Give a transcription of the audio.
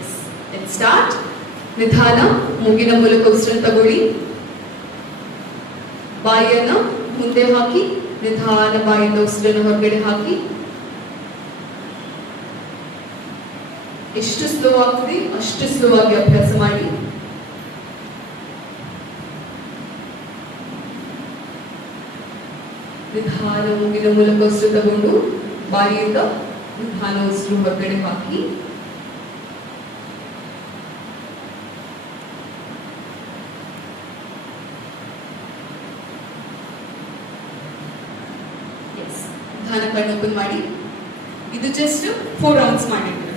Yes let's start. ನಿಧಾನ ಮೂಗಿನ ಮೂಲಕ ಉಸಿರನ್ನು ತಗೊಳ್ಳಿ. ಬಾಯಿಯನ್ನು ಮುಂದೆ ಹಾಕಿ ನಿಧಾನ ಬಾಯಿಂದ ಉಸಿರನ್ನು ಹೊರಗಡೆ ಹಾಕಿ. ಎಷ್ಟು ಸ್ಲೋ ಆಗ್ತದೆ ಅಷ್ಟು ಸ್ಲೋ ಆಗಿ ಅಭ್ಯಾಸ ಮಾಡಿ. ನಿಧಾನ ಮೂಗಿನ ಮೂಲಕ ಉಸಿರು ತಗೊಂಡು ಬಾಯಿಯಿಂದ ನಿಧಾನ ಉಸಿರು ಹೊರಗಡೆ ಹಾಕಿ. ನಿಧಾನ ಕಣ್ಣು ಓಪನ್ ಮಾಡಿ. ಇದು ಜಸ್ಟ್ 4 ರೌಂಡ್ಸ್ ಮಾಡಿದ್ದೀವಿ.